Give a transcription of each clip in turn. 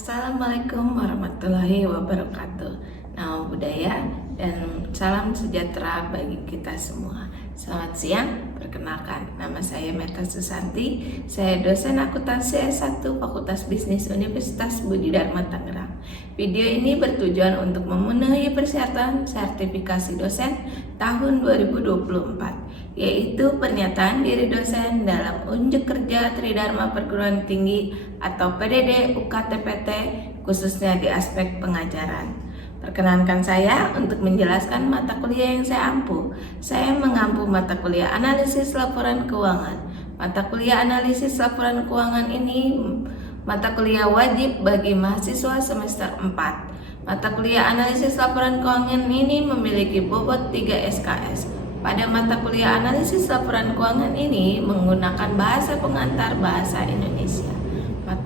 Assalamualaikum warahmatullahi wabarakatuh. Nama budaya dan salam sejahtera bagi kita semua. Selamat siang, perkenalkan nama saya Meta Susanti. Saya dosen akuntansi S1 Fakultas Bisnis Universitas Budi Dharma Tangerang. Video ini bertujuan untuk memenuhi persyaratan sertifikasi dosen tahun 2024, yaitu pernyataan diri dosen dalam unjuk kerja Tridharma Perguruan Tinggi atau PDD UKT-PT, khususnya di aspek pengajaran. Perkenankan saya untuk menjelaskan mata kuliah yang saya ampu. Saya mengampu mata kuliah analisis laporan keuangan. Mata kuliah analisis laporan keuangan ini mata kuliah wajib bagi mahasiswa semester 4. Mata kuliah analisis laporan keuangan ini memiliki bobot 3 SKS. Pada mata kuliah analisis laporan keuangan ini menggunakan bahasa pengantar bahasa Indonesia.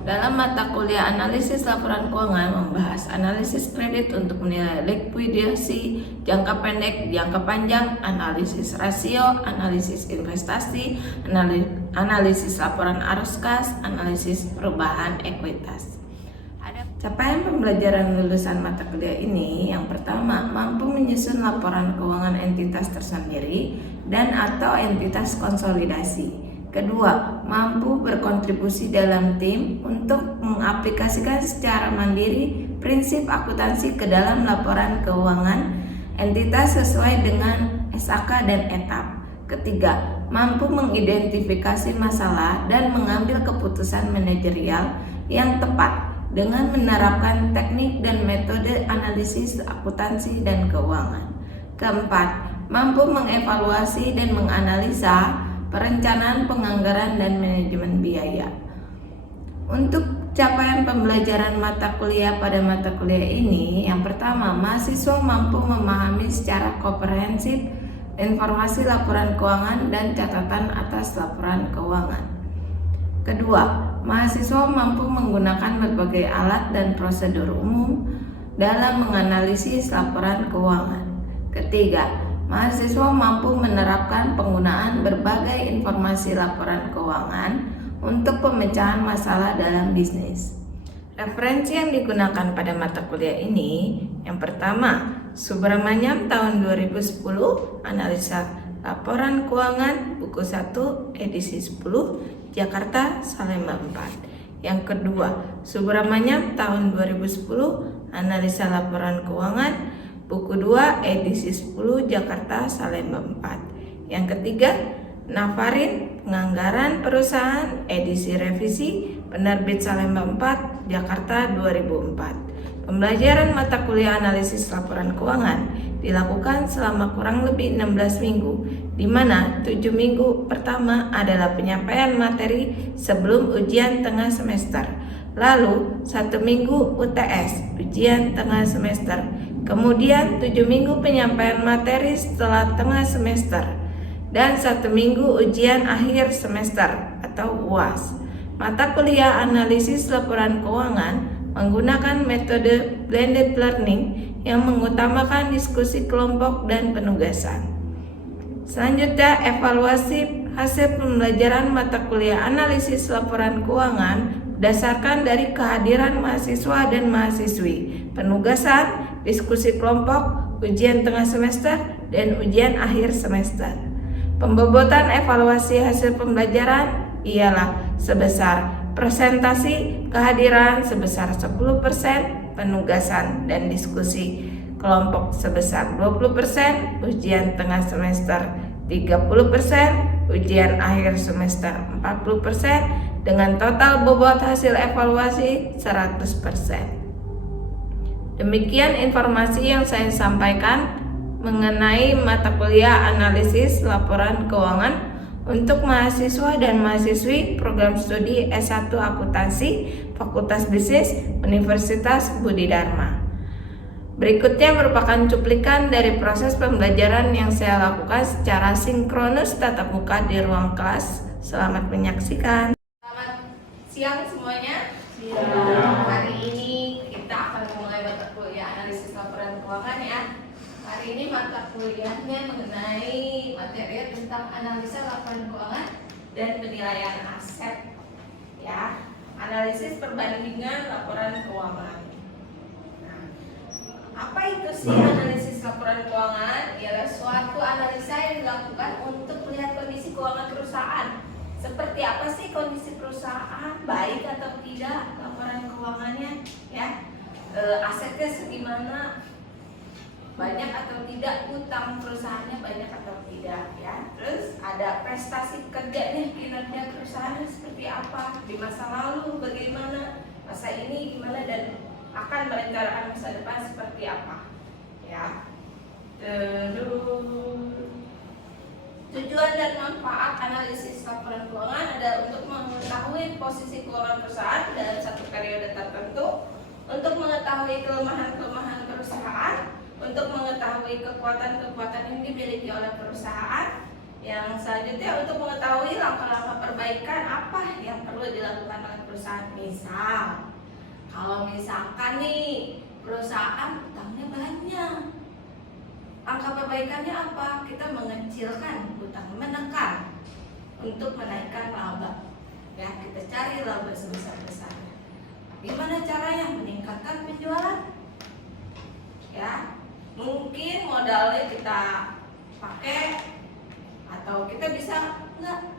Dalam mata kuliah analisis laporan keuangan membahas analisis kredit untuk menilai likuidasi jangka pendek, jangka panjang, analisis rasio, analisis investasi, analisis laporan arus kas, analisis perubahan ekuitas. Capaian pembelajaran lulusan mata kuliah ini yang pertama, mampu menyusun laporan keuangan entitas tersendiri dan atau entitas konsolidasi. Kedua, mampu berkontribusi dalam tim untuk mengaplikasikan secara mandiri prinsip akuntansi ke dalam laporan keuangan entitas sesuai dengan SAK dan etap. Ketiga, mampu mengidentifikasi masalah dan mengambil keputusan manajerial yang tepat dengan menerapkan teknik dan metode analisis akuntansi dan keuangan. Keempat, mampu mengevaluasi dan menganalisa perencanaan, penganggaran, dan manajemen biaya. Untuk capaian pembelajaran mata kuliah pada mata kuliah ini, yang pertama, mahasiswa mampu memahami secara komprehensif informasi laporan keuangan dan catatan atas laporan keuangan. Kedua, mahasiswa mampu menggunakan berbagai alat dan prosedur umum dalam menganalisis laporan keuangan. Ketiga, mahasiswa mampu menerapkan penggunaan berbagai informasi laporan keuangan untuk pemecahan masalah dalam bisnis. Referensi yang digunakan pada mata kuliah ini, yang pertama, Subramanyam tahun 2010, Analisa Laporan Keuangan, buku 1, edisi 10, Jakarta, Salemba 4. Yang kedua, Subramanyam tahun 2010, Analisa Laporan Keuangan, buku 2, edisi 10, Jakarta, Salemba 4. Yang ketiga, Navarin, Penganggaran Perusahaan, edisi revisi, penerbit Salemba 4, Jakarta 2004. Pembelajaran mata kuliah analisis laporan keuangan dilakukan selama kurang lebih 16 minggu, di mana 7 minggu pertama adalah penyampaian materi sebelum ujian tengah semester. Lalu 1 minggu UTS, ujian tengah semester. Kemudian 7 minggu penyampaian materi setelah tengah semester dan 1 minggu ujian akhir semester atau UAS. Mata kuliah analisis laporan keuangan menggunakan metode blended learning yang mengutamakan diskusi kelompok dan penugasan. Selanjutnya, evaluasi hasil pembelajaran mata kuliah analisis laporan keuangan berdasarkan dari kehadiran mahasiswa dan mahasiswi, penugasan, diskusi kelompok, ujian tengah semester, dan ujian akhir semester. Pembobotan evaluasi hasil pembelajaran ialah sebesar presentasi kehadiran sebesar 10%, penugasan dan diskusi kelompok sebesar 20%, ujian tengah semester 30%, ujian akhir semester 40%, dengan total bobot hasil evaluasi 100%. Demikian informasi yang saya sampaikan mengenai mata kuliah analisis laporan keuangan untuk mahasiswa dan mahasiswi program studi S1 Akuntansi Fakultas Bisnis Universitas Budi Dharma. Berikutnya merupakan cuplikan dari proses pembelajaran yang saya lakukan secara sinkronus tatap muka di ruang kelas. Selamat menyaksikan. Selamat siang semuanya. Hari ini kita akan memulai mata kuliah analisis laporan keuangan ya. Hari ini mata kuliahnya mengenai materi tentang analisa laporan keuangan dan penilaian aset ya. analisis perbandingan laporan keuangan. Nah, apa itu sih analisis laporan keuangan? Ialah suatu analisa yang dilakukan untuk melihat kondisi keuangan perusahaan. Seperti apa sih kondisi perusahaan, baik atau tidak laporan keuangannya, ya? Asetnya segimana, banyak atau tidak, utang perusahaannya banyak atau tidak, ya. Terus ada prestasi kerjanya, kinerja perusahaannya seperti apa, di masa lalu bagaimana, masa ini gimana, dan akan merencanakan masa depan seperti apa, ya. Terus tujuan dan manfaat analisis laporan keuangan adalah untuk mengetahui posisi keuangan perusahaan dalam satu periode tertentu, untuk mengetahui kelemahan-kelemahan perusahaan, untuk mengetahui kekuatan-kekuatan yang dimiliki oleh perusahaan. Yang selanjutnya untuk mengetahui langkah-langkah perbaikan apa yang perlu dilakukan oleh perusahaan. Misal, kalau misalkan nih perusahaan utangnya banyak, langkah perbaikannya apa? Kita mengecilkan utang, menekan untuk menaikkan laba. Ya, kita cari laba sebesar-besarnya. Gimana caranya? Meningkatkan penjualan. Ya, mungkin modalnya kita pakai, atau kita bisa enggak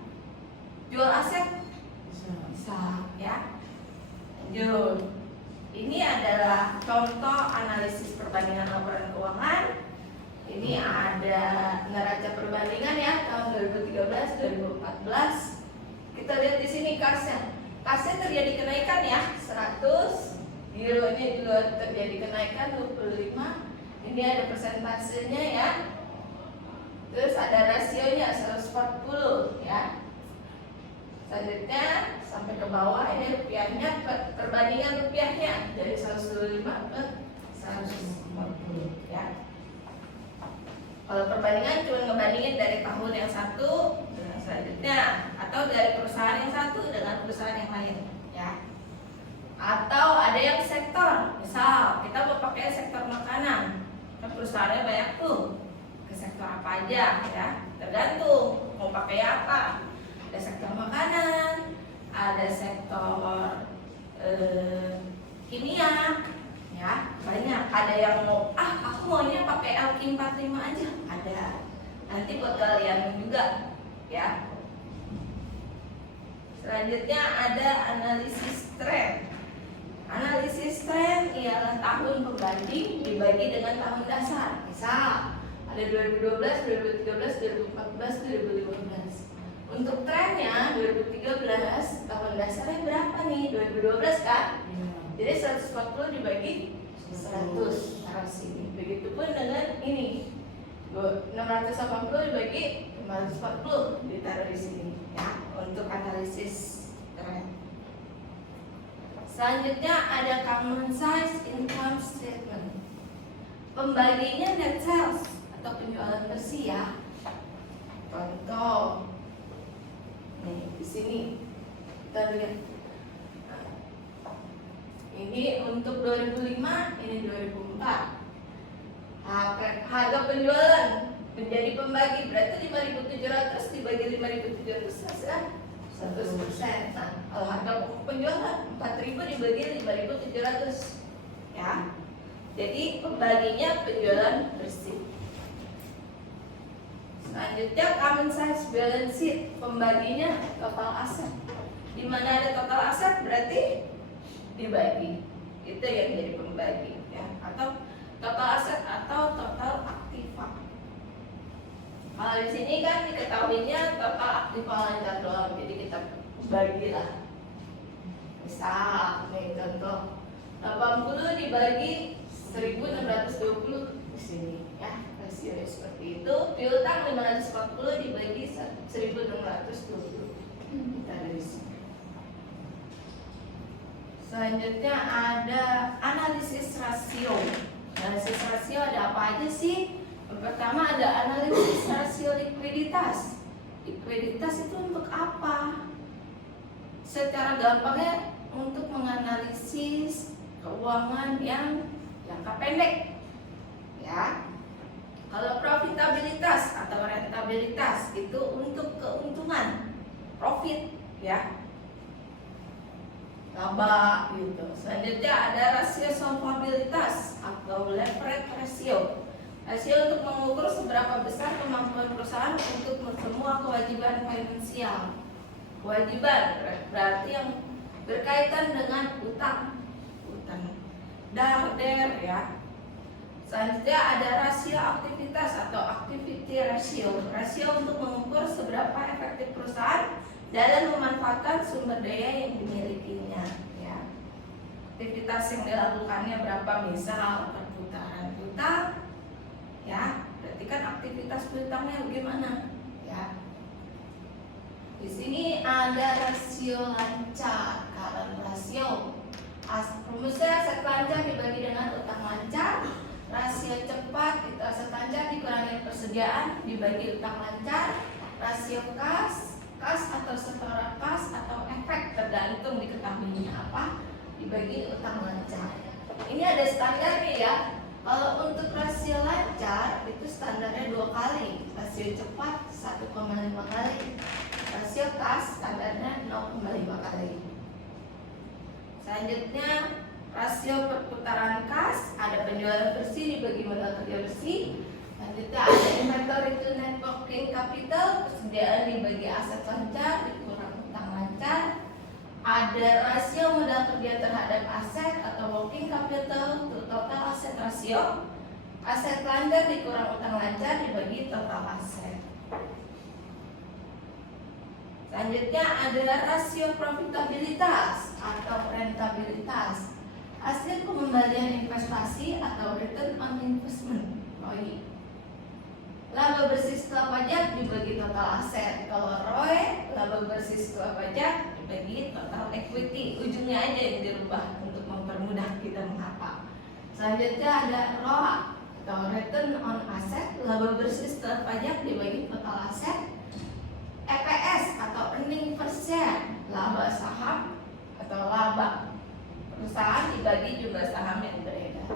jual aset, bisa, ya. Lanjut. Ini adalah contoh analisis perbandingan laporan keuangan. Ini ada neraca perbandingan ya tahun 2013 2014. Kita lihat di sini kasnya. Kasnya terjadi kenaikan ya 100, euronya juga terjadi kenaikan 25. Ini ada persentasenya ya. Terus ada rasionya 140 ya. Selanjutnya sampai ke bawah ini rupiahnya, perbandingan rupiahnya dari 125 ke 140 ya. Kalau perbandingan cuma ngebandingin dari tahun yang satu dengan selanjutnya, atau dari perusahaan yang satu dengan perusahaan yang lain ya. Atau ada yang sektor, misal kita mau pakai sektor makanan, kan perusahaannya banyak tuh, ke sektor apa aja ya, tergantung mau pakai apa. Ada sektor makanan, ada sektor kimia ya, banyak. Ada yang mau, aku maunya pakai LQ45 aja, ada. Nanti buat kalian juga ya. Selanjutnya ada analisis tren. Analisis tren ialah tahun pembanding dibagi dengan tahun dasar. Misal ada 2012, 2013, 2014, 2015. Untuk trennya 2013 tahun dasarnya berapa nih? 2012 kan? Jadi 140 dibagi 100 taruh sini. Begitupun dengan ini 680 dibagi 540 ditaruh di sini ya, untuk analisis tren. Selanjutnya ada common size income statement. Pembaginya net sales atau penjualan bersih ya. Contoh nih di sini kita lihat. Ini untuk 2005, ini 2004. Harga penjualan menjadi pembagi berarti 5.700 dibagi 5.700 100%. Nah, kalau harga penjualan 4.000 dibagi 5.700 ya. Jadi pembaginya penjualan bersih. Selanjutnya common size balance sheet, pembaginya total aset. Di mana ada total aset berarti dibagi, itu yang jadi pembagi ya, atau total aset atau total aktiva. Kalau di sini kan diketahuinya total aktiva lancar doang, jadi kita bagilah. Misal nih contoh 80 dibagi 1.620 di sini ya, rasionya seperti itu. Piutang 540 dibagi 1.620 kita ada di sini. Selanjutnya ada analisis rasio. Analisis rasio ada apa aja sih? Yang pertama ada analisis rasio likuiditas. Likuiditas itu untuk apa? Secara gampangnya untuk menganalisis keuangan yang jangka pendek. Ya. Kalau profitabilitas atau rentabilitas itu untuk keuntungan, profit ya. laba gitu. Selanjutnya ada rasio solvabilitas atau leverage ratio. Rasio untuk mengukur seberapa besar kemampuan perusahaan untuk semua kewajiban finansial. Kewajiban berarti yang berkaitan dengan utang der ya. Selanjutnya ada rasio aktivitas atau activity ratio. Rasio untuk mengukur seberapa efektif perusahaan dalam memanfaatkan sumber daya yang dimilikinya ya. Aktivitas yang dilakukannya berapa, misal perputaran utang ya, berarti kan aktivitas piutangnya bagaimana ya. Di sini ada rasio lancar, current ratio. Rumusnya aset lancar dibagi dengan utang lancar. Rasio cepat itu aset lancar dikurangi persediaan dibagi utang lancar. Rasio kas atau setoran kas atau efek tergantung diketahuinya apa dibagi utang lancar. Ini ada standarnya ya. Kalau untuk rasio lancar itu standarnya 2 kali, rasio cepat 1,5 kali, rasio kas standarnya 0,5 kali. Selanjutnya rasio perputaran kas, ada penjualan bersih dibagi modal kerja bersih. Selanjutnya ada inventory to net working capital, persediaan dibagi aset lancar dikurang utang lancar. Ada rasio modal kerja terhadap aset atau working capital to total aset rasio. Aset lancar dikurang utang lancar dibagi total aset. Selanjutnya ada rasio profitabilitas atau rentabilitas, hasil pengembalian investasi atau return on investment (ROI). Laba bersih setelah pajak dibagi total aset. Kalau ROE, laba bersih setelah pajak dibagi total equity. Ujungnya aja yang dirubah untuk mempermudah kita menghafal. Selanjutnya ada ROA atau return on asset, laba bersih setelah pajak dibagi total aset. EPS atau earning per share, laba saham atau laba perusahaan dibagi jumlah saham yang beredar.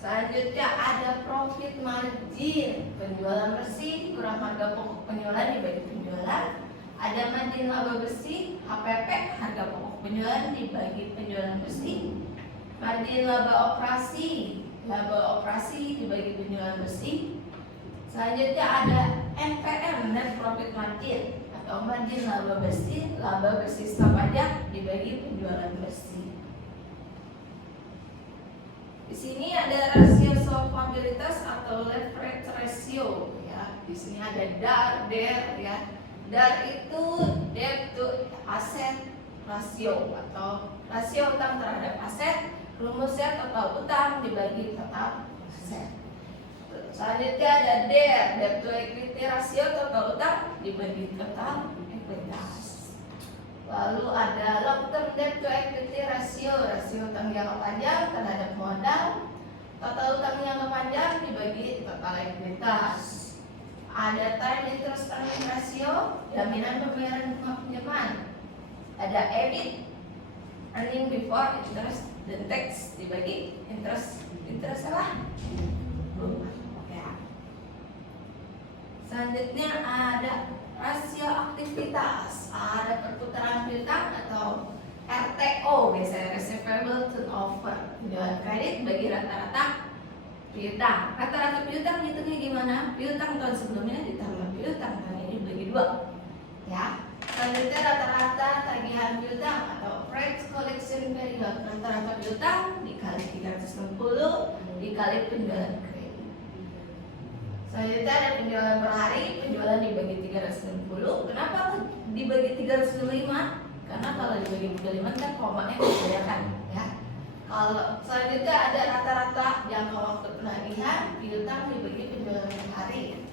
Selanjutnya ada profit margin, penjualan bersih kurang harga pokok penjualan dibagi penjualan. Ada margin laba bersih, HPP, harga pokok penjualan dibagi penjualan bersih. Margin laba operasi dibagi penjualan bersih. Selanjutnya ada NPM, net profit margin atau margin laba bersih setelah pajak dibagi penjualan bersih. Di sini ada rasio solvabilitas atau leverage ratio ya. Di sini ada DAR ya. DAR itu debt to asset ratio atau rasio utang terhadap aset. Rumusnya total utang dibagi total aset. Selanjutnya ada DER, debt to equity ratio, total utang dibagi total ekuitas. Lalu ada long term debt to equity ratio, rasio utang jangka panjang terhadap modal. Total utang jangka panjang dibagi total ekuitas. Ada time interest earning ratio, jaminan pembayaran bunga pinjaman. Ada EBIT, earning before interest dan tax dibagi interest salah. Selanjutnya ada rasio aktivitas, ada perputaran piutang atau RTO, biasanya receivable turnover, penjualan kredit bagi rata-rata piutang. Rata-rata piutang hitungnya gimana? Piutang tahun sebelumnya ditambah piutang tahun ini bagi 2 ya. Selanjutnya rata-rata tagihan piutang atau average collection period, rata-rata piutang dikali 360 dikali penjualan kredit. Selanjutnya ada penjualan per hari, penjualan dibagi 360. Kenapa dibagi 365? Karena kalau dibagi 35 kan komanya dibedakan ya. Kalau selanjutnya ada rata-rata jangka waktu penagihan, piutang dibagi penjualan per hari.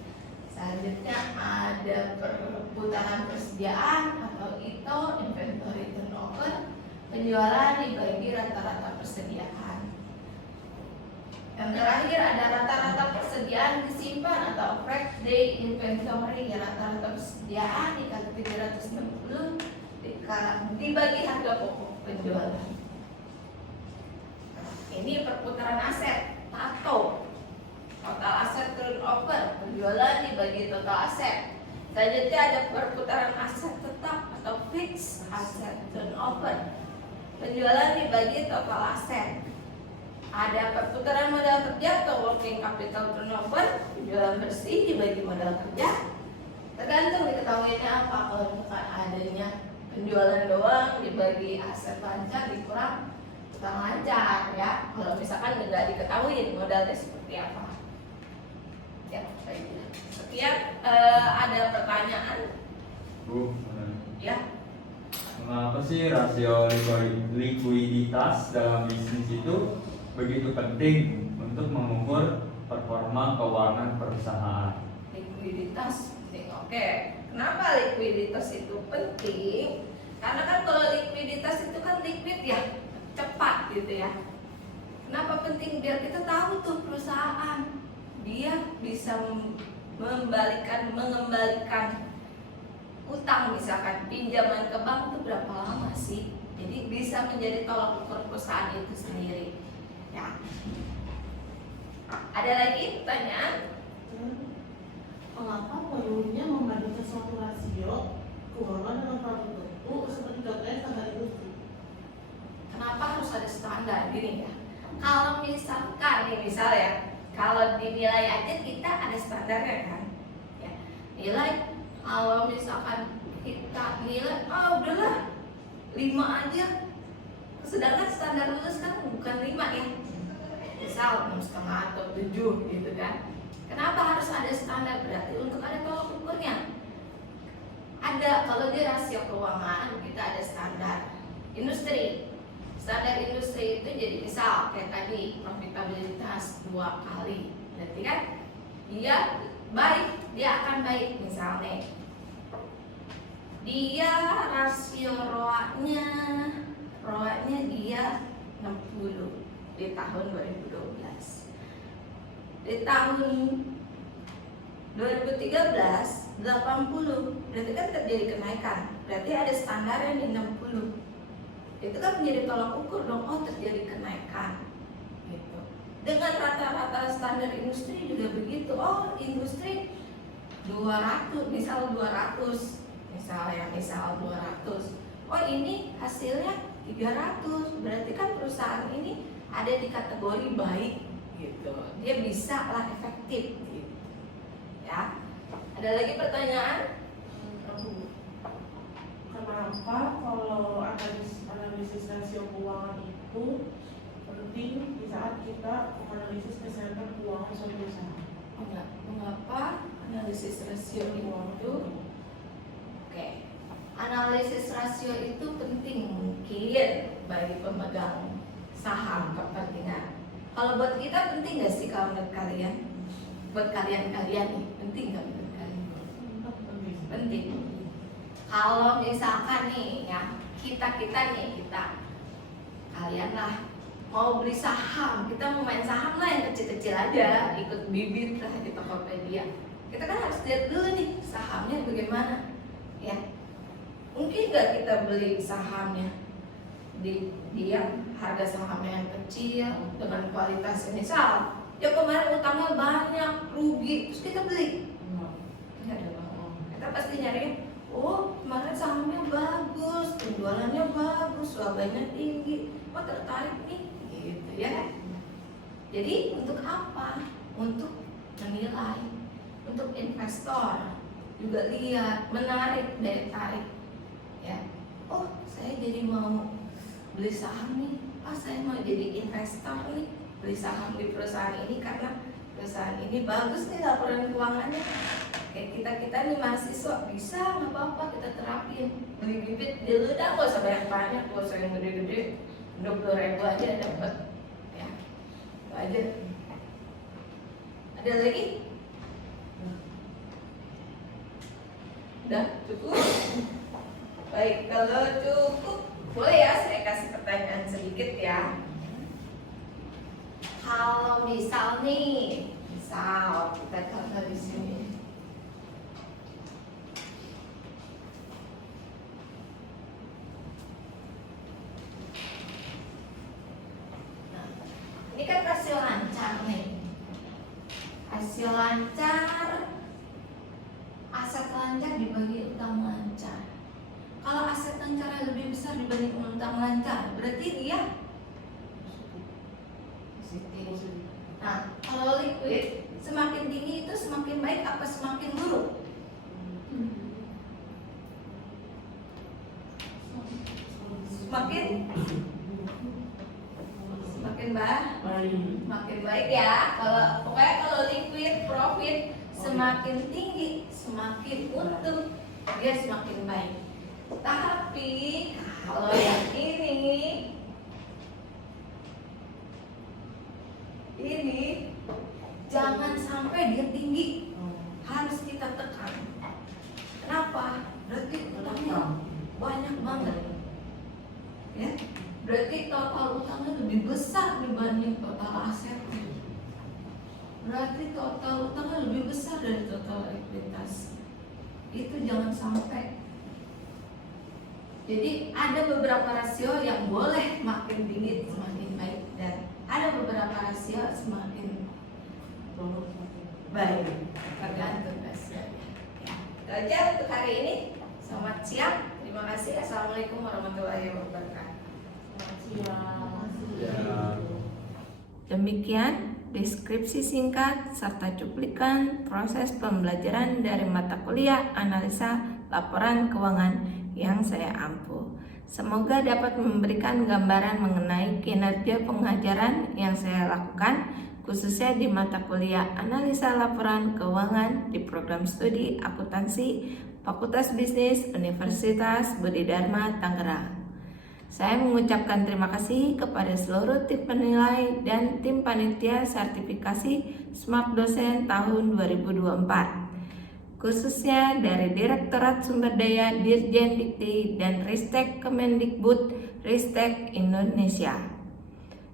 Selanjutnya ada perputaran persediaan atau ITO, inventory turnover, penjualan dibagi rata-rata persediaan. Yang terakhir ada rata-rata persediaan disimpan atau average day inventory, ya, rata-rata persediaan dikali 360 dibagi harga pokok penjualan. Ini perputaran aset, TATO, total aset turnover, penjualan dibagi total aset. Selanjutnya ada perputaran aset tetap atau fixed asset turnover. Penjualan dibagi total aset. Ada perputaran modal kerja atau working capital turnover. Penjualan bersih dibagi modal kerja. Tergantung diketahuinya apa. Kalau bukan adanya penjualan doang dibagi aset lancar dikurang utang lancar ya. Kalau misalkan nggak diketahui modalnya seperti apa. Ya, baik. Sekian ada pertanyaan. Bu, Ya. mengapa sih rasio likuiditas dalam bisnis itu begitu penting untuk mengukur performa keuangan perusahaan? Likuiditas penting. Oke. Kenapa likuiditas itu penting? Karena kan kalau likuiditas itu kan liquid ya, cepat gitu ya. Kenapa penting? Biar kita tahu tuh perusahaan dia bisa mengembalikan utang, misalkan pinjaman ke bank itu berapa lama sih. Jadi bisa menjadi tolak ukur perusahaan itu sendiri ya. Ada lagi pertanyaan? Mengapa perlunya membandingkan suatu rasio keuangan dengan produk tertentu seperti contohnya standar industri? Kenapa harus ada standar gini ya? Kalau misalkan nih misal ya, kalau dinilai aja kita ada standarnya kan ya. Nilai kalau misalkan kita nilai udahlah 5 aja, sedangkan standar lulus kan bukan 5 ya, misal 6,5 atau 7 gitu kan. Kenapa harus ada standar? Berarti untuk ada tolak ukurnya. Ada, kalau di rasio keuangan kita ada standar industri. Standar industri itu jadi misal kayak tadi profitabilitas 2 kali. Berarti kan dia baik, dia akan baik. Misalnya dia rasio ROA-nya dia 60 di tahun 2012. Di tahun 2013 80, berarti kan terjadi kenaikan. Berarti ada standarnya di 60. Itu kan menjadi tolak ukur dong, oh terjadi kenaikan gitu. Dengan rata-rata standar industri juga begitu. Oh, industri 200, misal 200. Misal 200. Oh, ini hasilnya 300. Berarti kan perusahaan ini ada di kategori baik gitu. Dia bisa lah efektif gitu. Ya. Ada lagi pertanyaan? Kenapa kalau analisis rasio keuangan itu penting di saat kita menganalisis kesehatan keuangan suatu perusahaan? Mengapa analisis rasio itu? Oke. Analisis rasio itu penting mungkin bagi pemegang saham kepentingan. Kalau buat kita penting nggak sih kalau menurut kalian? Buat kalian-kalian nih, penting nggak menurut kalian? Penting. Kalau misalkan nih ya, kita kalian lah mau beli saham, kita mau main saham lah yang kecil-kecil aja, ikut bibit lah di Tokopedia. Kita kan harus lihat dulu nih sahamnya bagaimana ya. Mungkin nggak kita beli sahamnya di yang harga sahamnya yang kecil dengan kualitas misal ya kemarin utangnya banyak rugi terus kita beli, nggak ada bang. Kita pasti nyari, oh kemarin sahamnya bagus, penjualannya bagus, labanya tinggi, oh tertarik nih gitu ya kan. Jadi untuk apa? Untuk menilai, untuk investor juga lihat, menarik, daya tarik ya. Oh saya jadi mau beli saham nih, oh saya mau jadi investor nih, beli saham di perusahaan ini karena perusahaan ini bagus nih laporan keuangannya. Kayak kita nih mahasiswa bisa nggak apa-apa kita terapin, beli bibit dulu dah, nggak usah banyak-banyak, nggak usah yang gede-gede, 20.000 aja dapat ya, itu aja. Ada lagi? Udah cukup? Baik, kalau cukup boleh ya saya kasih pertanyaan sedikit ya. Kalau misal nih, misal kita contoh di sini. Nah, ini kan rasio lancar nih. Rasio lancar, aset lancar dibagi utang lancar. Kalau aset lancar lebih besar dibanding tak lancar, berarti dia positif. Nah, kalau liquid semakin tinggi itu semakin baik apa semakin buruk? Semakin baik ya. Pokoknya kalau liquid profit semakin tinggi, semakin untung, dia semakin baik. Tapi kalau yang ini jangan sampai dia tinggi, harus kita tekan. Kenapa? Berarti utangnya banyak banget, ya. Berarti total utangnya lebih besar dibanding total asetnya. Berarti total utangnya lebih besar dari total likuiditas. Itu jangan sampai. Jadi ada beberapa rasio yang boleh makin tinggi semakin baik, dan ada beberapa rasio semakin baik, tergantung rasionya. Ya, itu aja untuk hari ini. Selamat siang. Terima kasih. Assalamualaikum warahmatullahi wabarakatuh. Demikian deskripsi singkat serta cuplikan proses pembelajaran dari mata kuliah analisa laporan keuangan yang saya ampu. Semoga dapat memberikan gambaran mengenai kinerja pengajaran yang saya lakukan, khususnya di mata kuliah analisa laporan keuangan di program studi akuntansi Fakultas Bisnis Universitas Budi Dharma Tangerang. Saya mengucapkan terima kasih kepada seluruh tim penilai dan tim panitia sertifikasi Smart Dosen tahun 2024, khususnya dari Direktorat Sumber Daya Dirjen Dikti dan Ristek Kemendikbud Ristek Indonesia.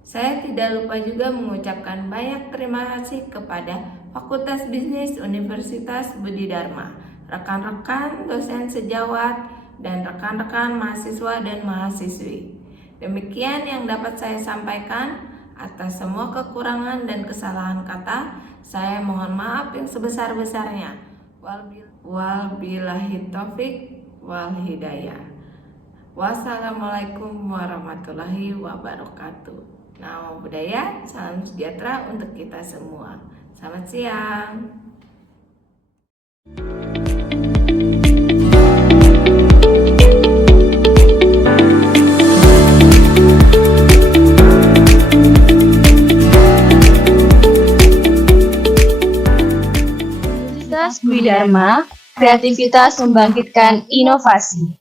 Saya tidak lupa juga mengucapkan banyak terima kasih kepada Fakultas Bisnis Universitas Budi Dharma, rekan-rekan dosen sejawat, dan rekan-rekan mahasiswa dan mahasiswi. Demikian yang dapat saya sampaikan. Atas semua kekurangan dan kesalahan kata, saya mohon maaf yang sebesar-besarnya. Wabillahi taufik wal hidayah. Wassalamualaikum warahmatullahi wabarakatuh. Namo Buddhaya, salam sejahtera untuk kita semua. Selamat siang. Budi Dharma, kreativitas membangkitkan inovasi.